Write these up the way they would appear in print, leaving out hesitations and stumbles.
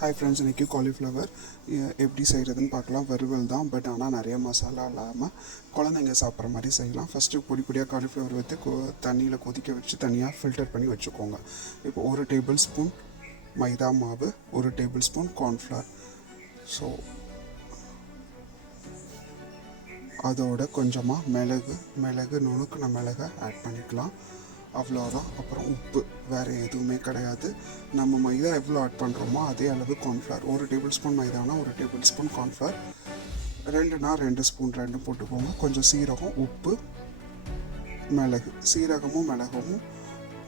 Hi friends, இன்றைக்கி cauliflower எப்படி செய்கிறதுன்னு பார்க்கலாம். வறுவல் தான், பட் ஆனால் நிறைய மசாலா இல்லாமல் குழந்தைங்க சாப்பிட்ற மாதிரி செய்யலாம். ஃபஸ்ட்டு பொடி பொடியாக காலிஃப்ளவர் வைத்து தண்ணியில் கொதிக்க வச்சு தனியாக ஃபில்டர் பண்ணி வச்சுக்கோங்க. இப்போ 1 டேபிள் ஸ்பூன் மைதா மாவு, 1 டேபிள் ஸ்பூன் கார்ன்ஃப்ளவர், ஸோ அதோட கொஞ்சமாக மிளகு நுணுக்குன மிளகை ஆட் பண்ணிக்கலாம். அவ்வளோதான். அப்புறம் உப்பு, வேறு எதுவுமே கிடையாது. நம்ம மைதா எவ்வளோ ஆட் பண்ணுறோமோ அதே அளவு கார்ன்ஃப்ளவர். 1 டேபிள் ஸ்பூன் மைதானா 1 டேபிள் ஸ்பூன் கார்ன்ஃப்ளவர், 2 ஸ்பூன் ரெண்டும் போட்டுக்கோங்க. கொஞ்சம் சீரகம், உப்பு, மிளகு. சீரகமும் மிளகும்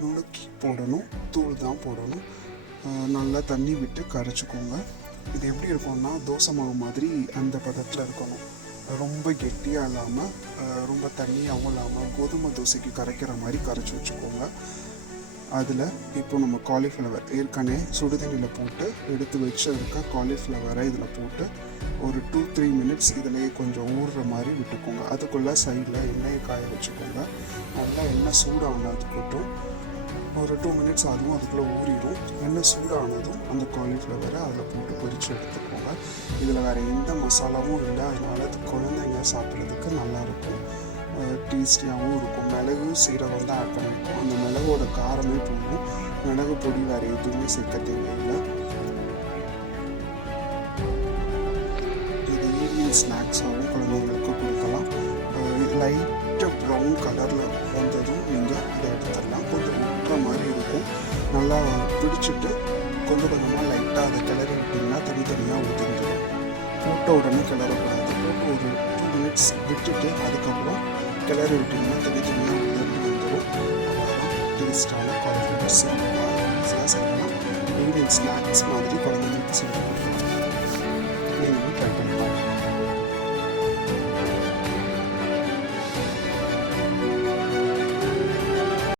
நுணுக்கி போடணும், தூள் தான் போடணும். நல்லா தண்ணி விட்டு கரைச்சிக்கோங்க. இது எப்படி இருக்கும்னா தோசை மாவு மாதிரி அந்த பதத்தில் இருக்கணும். ரொம்ப கெட்டியாக இல்லாமல் ரொம்ப தண்ணியாகவும் இல்லாமல் கோதுமை தோசைக்கு கரைக்கிற மாதிரி கரைச்சி வச்சுக்கோங்க. அதில் இப்போ நம்ம காலிஃப்ளவர் ஏற்கனவே சுடுதண்ணியில் போட்டு எடுத்து வச்சுருக்க காலிஃப்ளவரை இதில் போட்டு ஒரு 2-3 மினிட்ஸ் இதிலேயே கொஞ்சம் ஊறுற மாதிரி விட்டுக்கோங்க. அதுக்குள்ளே சைடில் எண்ணெயை காய வச்சுக்கோங்க. நல்லா எண்ணெய் சூடானதுக்கட்டும் ஒரு 2 மினிட்ஸ் அதுவும் அதுக்குள்ளே ஊறிடும். எண்ணெய் சூடானதும் அந்த காலிஃப்ளவரை அதில் போட்டு பொரித்து எடுத்துக்கோங்க. இதில் வேறு எந்த மசாலாவும் இல்லை, அதனால அது குழந்தைங்க சாப்பிட்றதுக்கு நல்லாயிருக்கும், டேஸ்டியாகவும் இருக்கும். மிளகு சீரகம் தான் ஆட் பண்ணியிருக்கோம். அந்த மிளகோட காரமே போகும். மிளகு பொடி வேறு எதுவுமே சேர்க்க தேவையில்லை. இது ஈவினிங் ஸ்நாக்ஸாகவும் குழந்தைங்களுக்கு கொடுக்கலாம். லைட்டாக ப்ரௌன் கலரில் வந்ததும் நீங்கள் இதை எடுத்துடலாம். கொஞ்சம் முட்டுற மாதிரி இருக்கும். நல்லா பிடிச்சிட்டு கொஞ்சம் கொஞ்சமாக லைட்டாக அதை கிளறி விட்டிங்கன்னா தனித்தனியாக ஊற்றிடும். போட்ட உடனே கிளறக்கூடாது. போட்டு ஒரு 2 மினிட்ஸ் விட்டுட்டு அதுக்கப்புறம் கிளறி விட்டிங்கன்னா தனித்தனியாக உதிர்ந்து வந்துடும். டேஸ்டான காலிஃப்ளவர் ஈஸியாக செய்யலாம். ஈவினிங் ஸ்நாக்ஸ் மாதிரி குழந்தைங்களுக்கு செஞ்சு கொடுக்கலாம்.